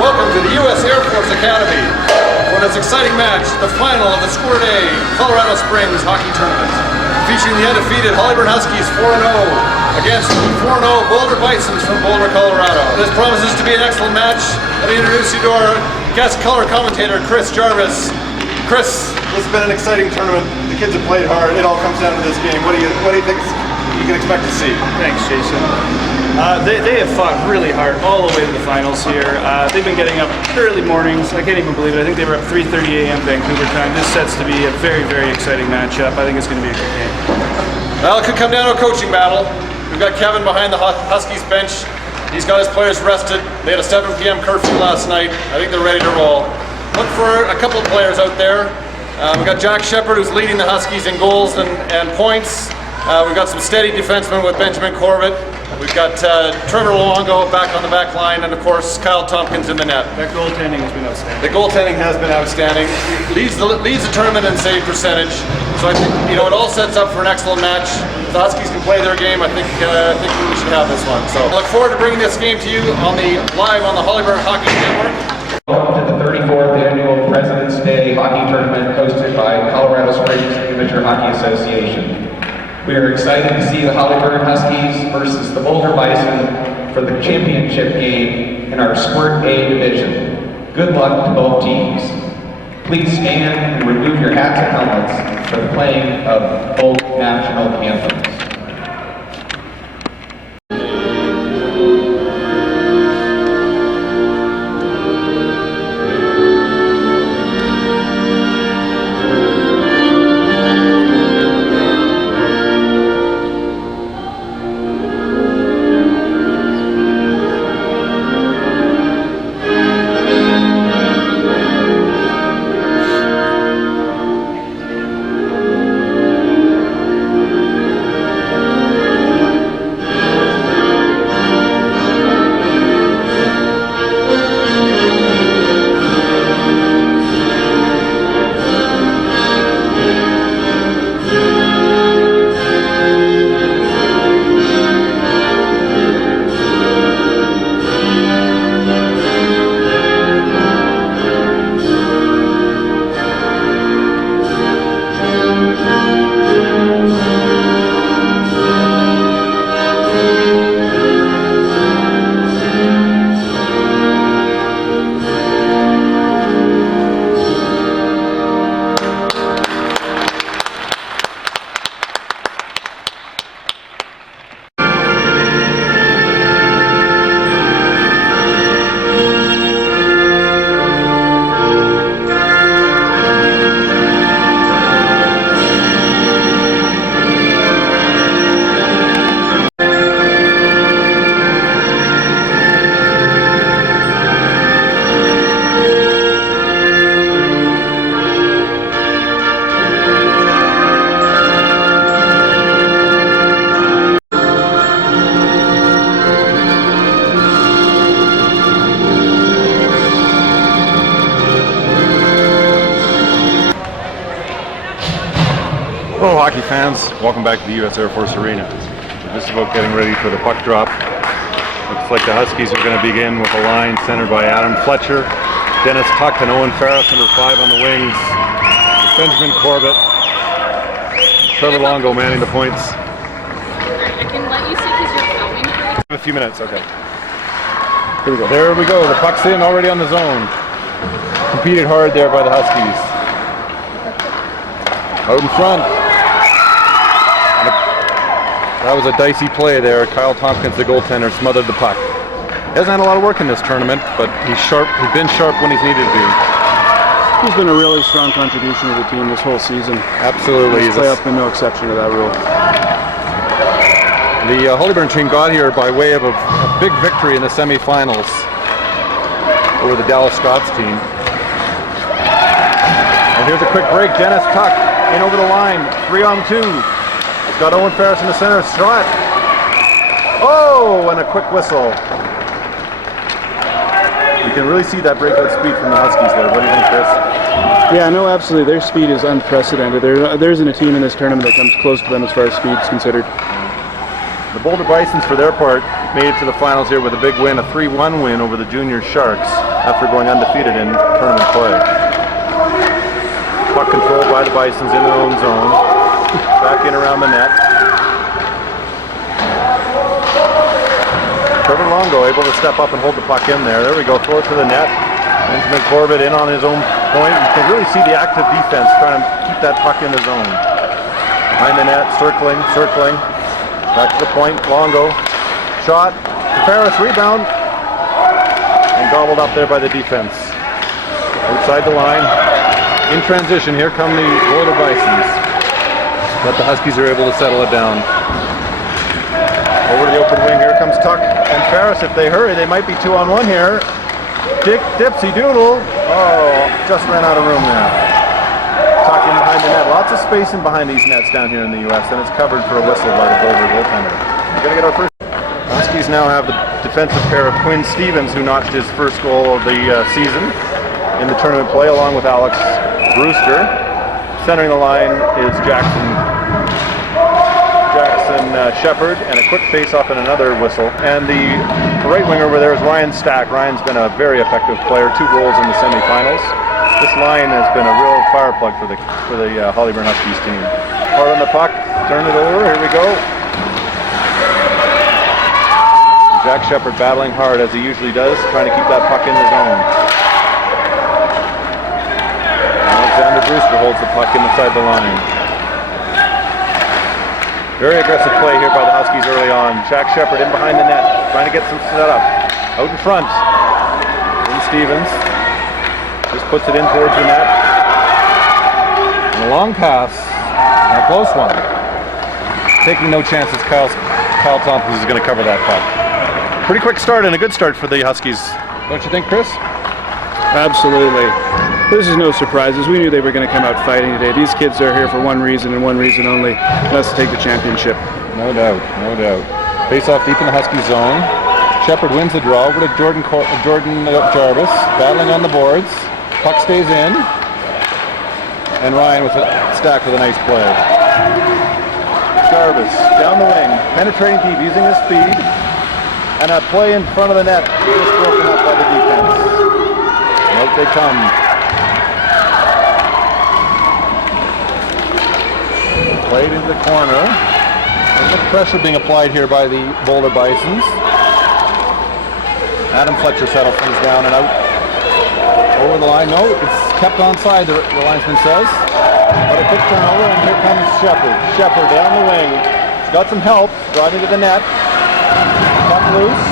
welcome to the U.S. Air Force Academy for this exciting match, the final of the Squirt A Colorado Springs Hockey Tournament, featuring the undefeated Hollyburn Huskies 4-0 against the 4-0 Boulder Bisons from Boulder, Colorado. This promises to be an excellent match. Let me introduce you to our guest color commentator, Chris Jarvis. Chris, this has been an exciting tournament. The kids have played hard. It all comes down to this game. What do you think you can expect to see? Thanks, Jason. They have fought really hard all the way to the finals here. They've been getting up early mornings. I can't even believe it. I think they were up 3:30 a.m. Vancouver time. This sets to be a very, very exciting matchup. I think it's going to be a good game. Well, it could come down to a coaching battle. We've got Keven behind the Huskies bench. He's got his players rested. They had a 7 p.m. curfew last night. I think they're ready to roll. Look for a couple of players out there. We've got Jack Shepard, who's leading the Huskies in goals and points. We've got some steady defensemen with Benjamin Corbett. We've got Trevor Luongo back on the back line, and of course Kyle Tompkins in the net. That goaltending has been outstanding. The goaltending has been outstanding. Leads the tournament in save percentage. So I think it all sets up for an excellent match. If the Huskies can play their game, I think we should have this one. So I look forward to bringing this game to you live on the Hollyburn Hockey Network. Welcome to the 34th Annual President's Day Hockey Tournament hosted by Colorado Springs Amateur Hockey Association. We are excited to see the Hollyburn Huskies versus the Boulder Bison for the championship game in our Squirt A division. Good luck to both teams. Please stand and remove your hats and helmets for the playing of both national anthems. fans, welcome back to the U.S. Air Force Arena. We're just about getting ready for the puck drop. Looks like the Huskies are going to begin with a line centered by Adam Fletcher, Dennis Tuck, and Owen Ferris, number 5 on the wings. Benjamin Corbett, Trevor Longo manning the points. I can let you see because you're filming. A few minutes, okay. Here we go. There we go. The puck's in already on the zone. Competed hard there by the Huskies. Out in front. That was a dicey play there. Kyle Tompkins, the goaltender, smothered the puck. He hasn't had a lot of work in this tournament, but he's sharp. He's been sharp when he's needed to be. He's been a really strong contribution to the team this whole season. Absolutely. This playoff's been no exception to that rule. The Hollyburn team got here by way of a big victory in the semifinals over the Dallas Scots team. And here's a quick break. Dennis Tuck in over the line, 3-on-2. He's got Owen Ferris in the center. Shot. Oh, and a quick whistle. You can really see that breakout speed from the Huskies there. What do you think, Chris? Yeah, no, absolutely. Their speed is unprecedented. There isn't a team in this tournament that comes close to them as far as speed is considered. The Boulder Bisons, for their part, made it to the finals here with a big win, a 3-1 win over the Junior Sharks after going undefeated in tournament play. Puck controlled by the Bisons in their own zone. Back in around the net. Trevor Longo able to step up and hold the puck in there. There we go, throw it to the net. Benjamin Corbett in on his own point. You can really see the active defense trying to keep that puck in the zone. Behind the net, circling. Back to the point, Longo. Shot, Ferris, rebound. And gobbled up there by the defense. Outside the line. In transition, here come the Boulder Bisons. But the Huskies are able to settle it down. Over to the open wing, here comes Tuck and Ferris. If they hurry, they might be 2-on-1 here. Dipsy doodle. Oh, just ran out of room there. Tuck in behind the net. Lots of space in behind these nets down here in the U.S. and it's covered for a whistle by the Boulder goaltender. We're going to get our first. Huskies now have the defensive pair of Quinn Stevens, who notched his first goal of the season in the tournament play, along with Alex Brewster. Centering the line is Jackson Shepard, and a quick face-off and another whistle. And the right winger over there is Ryan Stack. Ryan's been a very effective player, 2 goals in the semifinals. This line has been a real fire plug for the Hollyburn Huskies team. Hard on the puck, turn it over, here we go. Jack Shepard battling hard as he usually does, trying to keep that puck in the zone. Alexander Brewster holds the puck inside the line. Very aggressive play here by the Huskies early on. Jack Shepard in behind the net, trying to get some set up. Out in front, Quinn Stevens just puts it in towards the net. And a long pass, and a close one. Taking no chances, Kyle Tompkins is going to cover that puck. Pretty quick start and a good start for the Huskies. Don't you think, Chris? Absolutely. This is no surprises. We knew they were going to come out fighting today. These kids are here for one reason and one reason only, and that's to take the championship. No doubt, no doubt. Face off deep in the Husky zone. Shepard wins the draw over to Jordan Jarvis, battling on the boards. Puck stays in. And Ryan with a stack with a nice play. Jarvis down the wing, penetrating deep, using his speed. And a play in front of the net, just broken up by the defense. Out they come. Played into the corner. There's a pressure being applied here by the Boulder Bisons. Adam Fletcher settles things down and out. Over the line. No, it's kept onside, the linesman says. But a quick turnover, and here comes Shepard. Shepard down the wing. He's got some help. Driving to the net. Puck loose.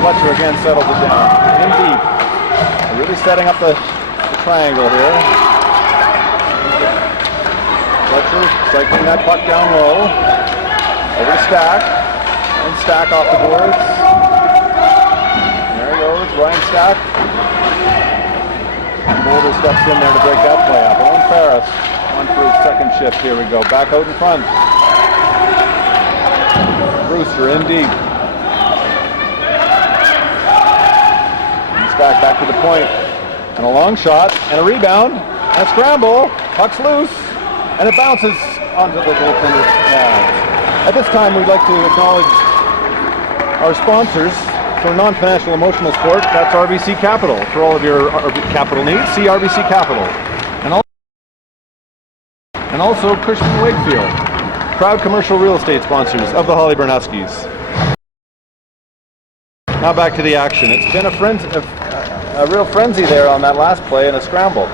Fletcher again settles it down. In deep. They're really setting up the triangle here. Fletcher cycling that puck down low. Over to Stack. And Stack off the boards. There he goes, Ryan Stack. Boulder steps in there to break that play up. Owen Ferris on for his second shift. Here we go. Back out in front. Brewster in deep. And Stack back to the point. And a long shot. And a rebound. And a scramble. Puck's loose. And it bounces onto the goaltender's pads. At this time, we'd like to acknowledge our sponsors for non-financial emotional sport. That's RBC Capital. For all of your capital needs, see RBC Capital. And also Cushman Wakefield, proud commercial real estate sponsors of the Hollyburn Huskies. Now back to the action. It's been a real frenzy there on that last play and a scramble.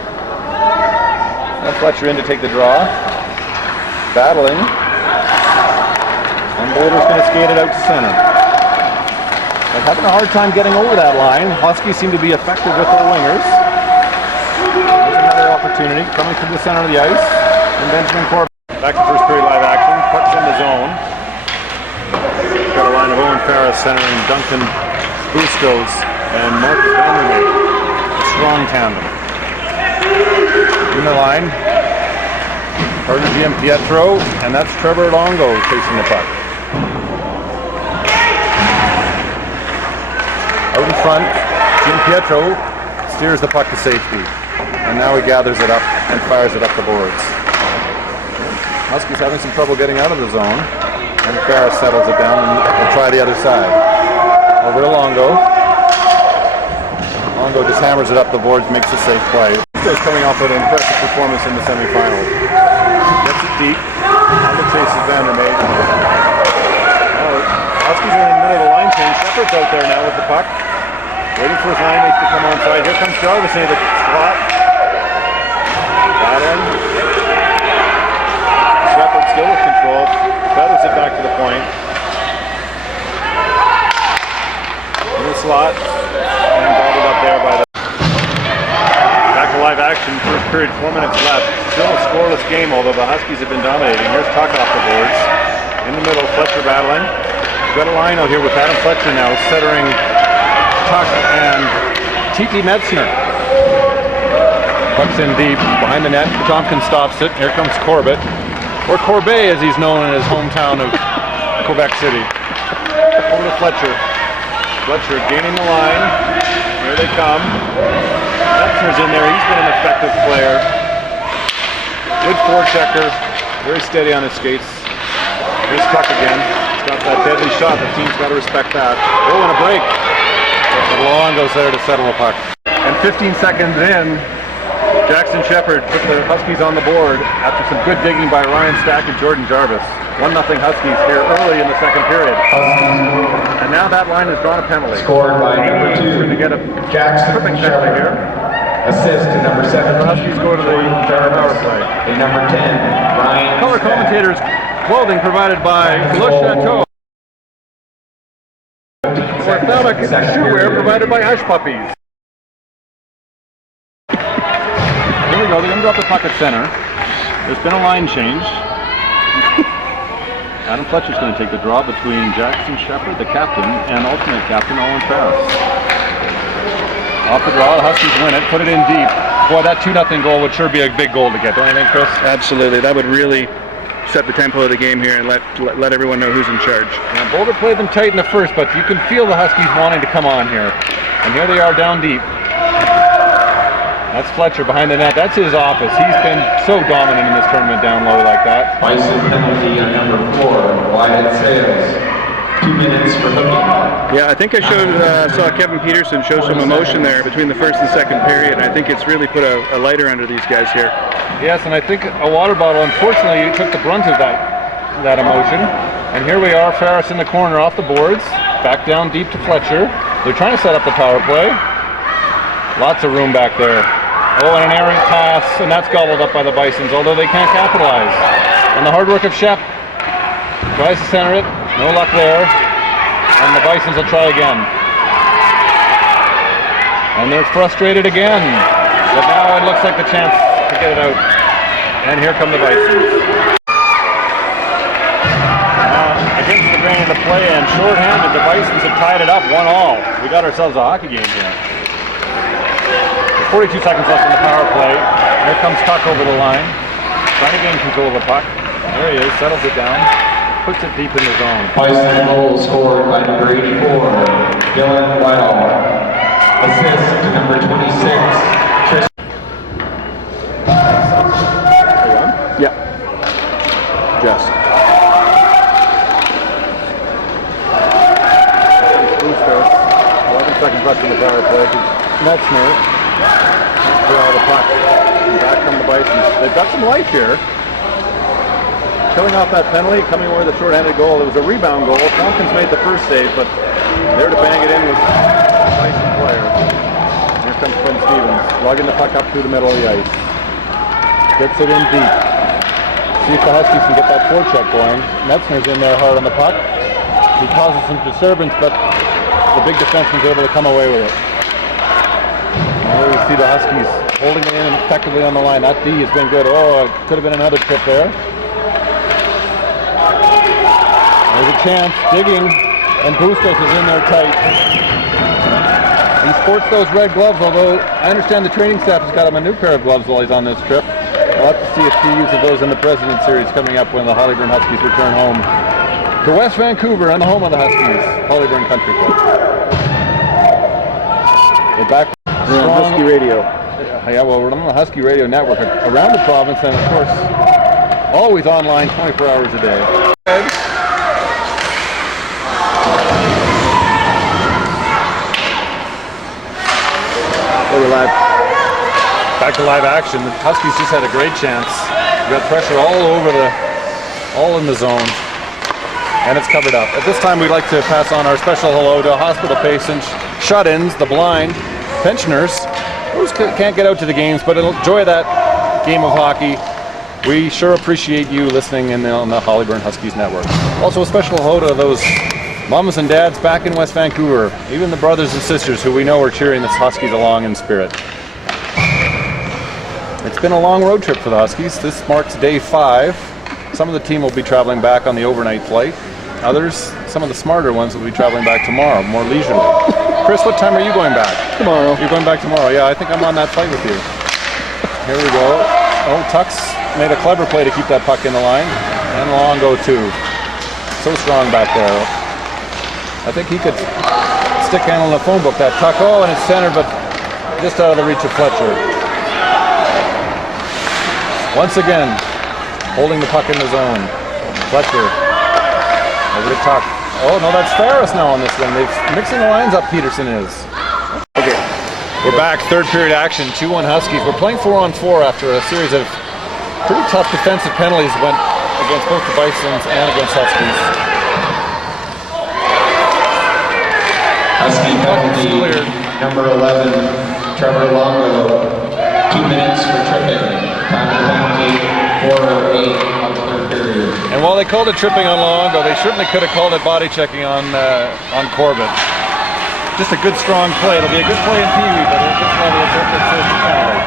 And Fletcher in to take the draw. Battling. And Boulder's going to skate it out to center. They're having a hard time getting over that line. Huskies seem to be effective with their wingers. There's another opportunity coming from the center of the ice. And Benjamin Corbett. Back to first period live action. Puck's in the zone. Got a line of Owen Farris centering Duncan Bustos and Marcus Vandermeer. A strong tandem. In the line. Carter Giampietro, and that's Trevor Longo chasing the puck. Out in front, Giampietro steers the puck to safety. And now he gathers it up and fires it up the boards. Huskies having some trouble getting out of the zone. And Farris settles it down and will try the other side. Over to Longo. Longo just hammers it up the boards, makes a safe play. He's coming off an impressive performance in the semifinals. Gets it deep. On the chase of Vandermeer. Huskies are in the middle of the line change. Shepard's out there now with the puck. Waiting for his line mates to come onside. Here comes Jarvis into the slot. Battling. Shepard still with control. Feathers it back to the point. In the slot. And got it up there by the... Back to live action. First period, 4 minutes left. Still a scoreless game, although the Huskies have been dominating. Here's Tuck off the boards. In the middle, Fletcher battling. We've got a line out here with Adam Fletcher now, centering Tuck and Mattias Metzner. Puck's in deep, behind the net. Tompkins stops it. Here comes Corbett. Or Corbett, as he's known in his hometown of Quebec City. Over to Fletcher. Fletcher gaining the line. Here they come. Metzner's in there. He's been an effective player. Good forechecker. Very steady on his skates. Here's Tuck again. He's got that deadly shot. The team's got to respect that. Oh, and a break. Longo's there to settle the puck. And 15 seconds in, Jackson Shepard put the Huskies on the board after some good digging by Ryan Stack and Jordan Jarvis. 1-0 Huskies here early in the second period. And now that line has drawn a penalty. Scored by number 2, going to get a Jackson perfect penalty here. Assist to number 7, The Huskies go to the power play. And number 10, Ryan. Color commentators clothing provided by Le Chateau. Orthotic shoewear provided by Hush Puppies. Here we go, they're going to drop the puck at center. There's been a line change. Adam Fletcher's going to take the draw between Jackson Shepard, the captain, and alternate captain Owen Farris. Off the draw, the Huskies win it, put it in deep. Boy, that 2-0 goal would sure be a big goal to get, don't you think, Chris? Absolutely. That would really set the tempo of the game here and let everyone know who's in charge. Now, Boulder played them tight in the first, but you can feel the Huskies wanting to come on here. And here they are down deep. That's Fletcher behind the net. That's his office. He's been so dominant in this tournament down low like that. Bison penalty on number 4, Wyatt Sales. 2 minutes for hooking. Yeah, I think I saw Keven Petersen show some emotion there between the first and second period. I think it's really put a lighter under these guys here. Yes, and I think a water bottle, unfortunately, took the brunt of that emotion. And here we are, Farris in the corner off the boards. Back down deep to Fletcher. They're trying to set up the power play. Lots of room back there. Oh, and an errant pass, and that's gobbled up by the Bisons, although they can't capitalize. And the hard work of Shep. Tries to center it. No luck there. And the Bisons will try again. And they're frustrated again. But now it looks like the chance to get it out. And here come the Bisons. Against the grain of the play and shorthanded, the Bisons have tied it up 1-1. We got ourselves a hockey game here. 42 seconds left in the power play. Here comes Tuck over the line. Trying to gain control of the puck. There he is, settles it down. Puts it deep in the zone. Bison goal scored by number 84, Dylan Whitehall. Assist to number 26, Tristan. Yeah. puck in the power play. Metzner. Draw the puck. And back come the Bisons. They've got some life here. Killing off that penalty, coming away with a shorthanded goal. It was a rebound goal. Tompkins made the first save, but there to bang it in was a Bison player. Here comes Quinn Stevens, lugging the puck up through the middle of the ice. Gets it in deep. See if the Huskies can get that forecheck going. Metzner's in there hard on the puck. He causes some disturbance, but the big defenseman's able to come away with it. Now we see the Huskies holding it in effectively on the line. That D has been good. Oh, it could have been another trip there. There's a chance, digging, and Bustos is in there tight. He sports those red gloves, although I understand the training staff has got him a new pair of gloves while he's on this trip. We'll have to see if he uses those in the President's Series coming up when the Hollyburn Huskies return home to West Vancouver and the home of the Huskies, Hollyburn Country Club. We're back on Husky Radio. Yeah, well, we're on the Husky Radio Network around the province, and of course, always online 24 hours a day. We're live. Back to live action. The Huskies just had a great chance. We got pressure all in the zone, and it's covered up. At this time, we'd like to pass on our special hello to hospital patients, shut-ins, the blind, pensioners, who can't get out to the games but enjoy that game of hockey. We sure appreciate you listening on the Hollyburn Huskies Network. Also, a special hello to those mamas and dads back in West Vancouver, even the brothers and sisters who we know are cheering the Huskies along in spirit. It's been a long road trip for the Huskies. This marks day 5. Some of the team will be traveling back on the overnight flight. Others, some of the smarter ones, will be traveling back tomorrow, more leisurely. Chris, what time are you going back? Tomorrow. You're going back tomorrow? Yeah, I think I'm on that flight with you. Here we go. Oh, Tux made a clever play to keep that puck in the line. And Longo too. So strong back there. I think he could stick handle the phone book, that tuck. Oh, and it's centered, but just out of the reach of Fletcher. Once again, holding the puck in the zone. Fletcher over the tuck. Oh, no, that's Ferris now on this one. They're mixing the lines up, Petersen is. Okay, we're back, third period action, 2-1 Huskies. We're playing 4-on-4 after a series of pretty tough defensive penalties went against both the Bisons and against Huskies. Husky penalty, number 11, Trevor Longo, 2 minutes for tripping. Time of penalty, 4:08 of the third period. And while they called it tripping on Longo, they certainly could have called it body checking on Corbett. Just a good, strong play. It'll be a good play in Pee Wee, but at this level, it's a penalty.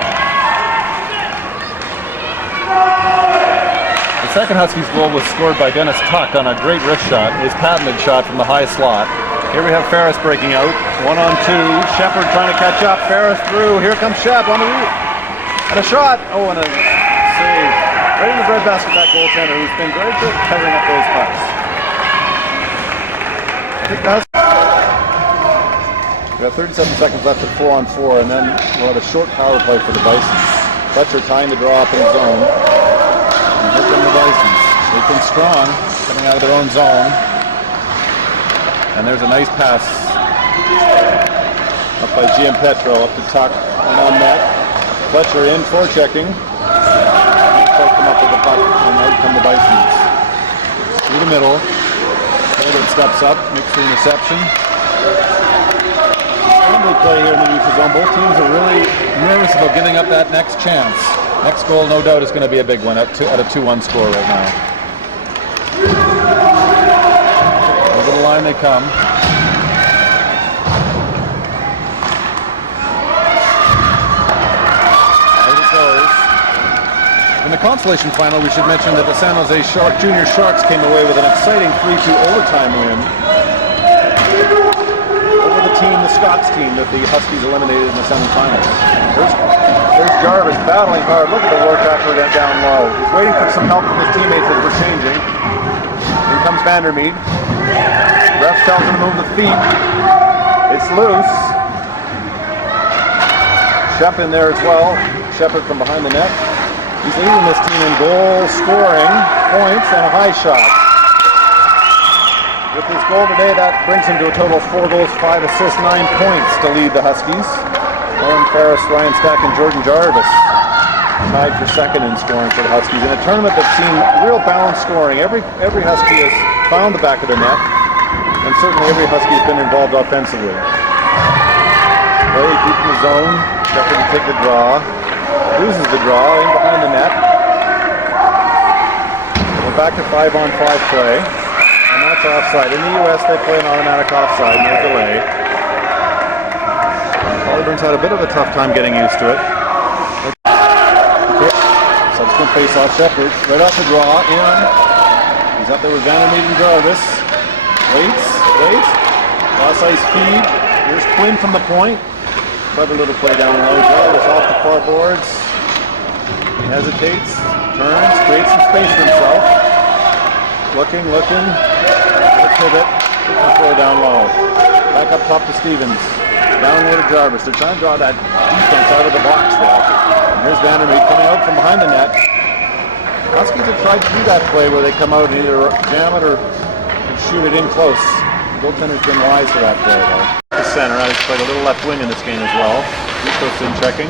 The second Huskies goal was scored by Dennis Tuck on a great wrist shot, his patented shot from the high slot. Here we have Ferris breaking out, 1-on-2. Shepard trying to catch up. Ferris through. Here comes Shep on the route. And a shot. Oh, and a save. Right in the breadbasket of that goaltender, who's been very good at covering up those pucks. I think that's. We have 37 seconds left at 4-on-4, and then we'll have a short power play for the Bisons. Fletcher tying to draw up in zone. And here come the Bisons. They've been strong, coming out of their own zone. And there's a nice pass up by Giampietro, up to Tuck, and on net. Fletcher in, forechecking. Can't come up with the puck, and out come the Bisons. Through the middle. Corbett steps up, makes the interception. Friendly play here in the neutral zone. Both teams are really nervous about giving up that next chance. Next goal, no doubt, is going to be a big one at a 2-1 score right now. Over the line they come. Out it goes. In the consolation final, we should mention that the San Jose Junior Sharks came away with an exciting 3-2 overtime win over the Scots team that the Huskies eliminated in the semifinals. There's Jarvis battling hard. Look at the work effort down low. He's waiting for some help from his teammates as we're changing. Here comes Vandermeed. Ref tells him to move the feet. It's loose. Shep in there as well. Shepard from behind the net. He's leading this team in goal scoring, points, and a high shot. With his goal today, that brings him to a total of 4 goals, 5 assists, 9 points to lead the Huskies. Owen Ferris, Ryan Stack, and Jordan Jarvis tied for second in scoring for the Huskies in a tournament that's seen real balanced scoring. Every Husky has found the back of the net, and certainly every Husky has been involved offensively. Play deep in the zone, Shepherd to take the draw, loses the draw in behind the net. We're back to 5-on-5 play, and that's offside. In the U.S. they play an automatic offside, no delay. Hollyburn's had a bit of a tough time getting used to it. Subsequent face-off, Shepherd, right off the draw, in. He's up there with Vandermeer and Jarvis. Waits. Cross ice feed. Here's Quinn from the point. Clever little play down low. Jarvis off the far boards. He hesitates, turns, creates some space for himself. Looking. A pivot. Throw down low. Back up top to Stevens. Down low to Jarvis. They're trying to draw that defense out of the box there. Here's Vandermeer coming out from behind the net. Huskies have tried to do that play where they come out and either jam it or shoot it in close. The goaltender's been wise to that play though. The center, he's played a little left wing in this game as well. Bustos in checking.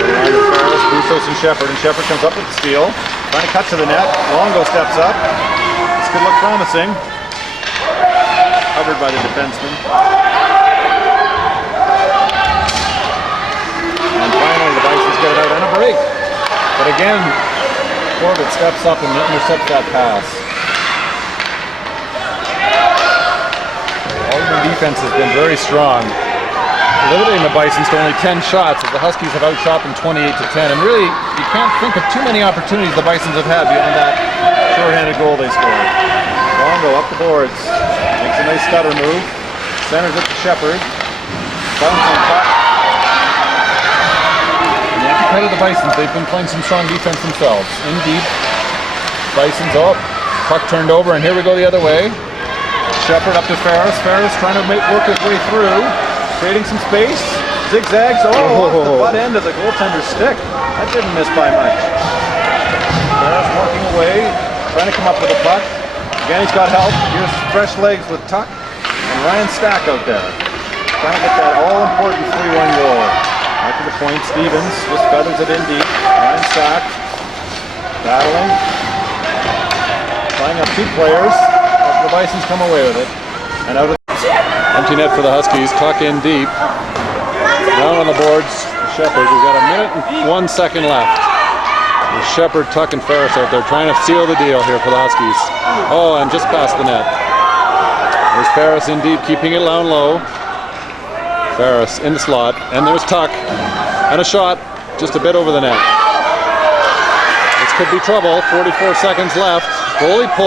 Around to Ferris, Bustos and Shepherd comes up with the steal. Trying to cut to the net. Longo steps up. This could look promising. Covered by the defenseman. And finally the Bisons get it out on a break. But again, Corbett steps up and intercepts that pass. Hollyburn defense has been very strong, limiting the Bisons to only 10 shots, as the Huskies have outshot them 28-10. And really, you can't think of too many opportunities the Bisons have had beyond that short-handed goal they scored. Longo up the boards, makes a nice stutter move, centers it to Shepherd, bouncing puck. Credit the Bisons, they've been playing some strong defense themselves. In deep, Bisons up, puck turned over, and here we go the other way. Shepherd up to Ferris, trying to work his way through, creating some space, zigzags, off the butt end of the goaltender's stick. That didn't miss by much. Ferris walking away, trying to come up with a puck. Again, he's got help. Here's fresh legs with Tuck, and Ryan Stack out there, trying to get that all-important 3-1 goal. Back to the point, Stevens just feathers it in deep. Ryan Stack battling, tying up 2 players. The Bisons come away with it. And out of empty net for the Huskies. Tuck in deep. Down on the boards, Shepherd. We've got 1 minute and 1 second left. There's Shepherd, Tuck, and Ferris out there trying to seal the deal here for the Huskies. Oh, and just past the net. There's Ferris in deep, keeping it down low. Ferris in the slot, and there's Tuck, and a shot just a bit over the net. This could be trouble. 44 seconds left. Goalie pull.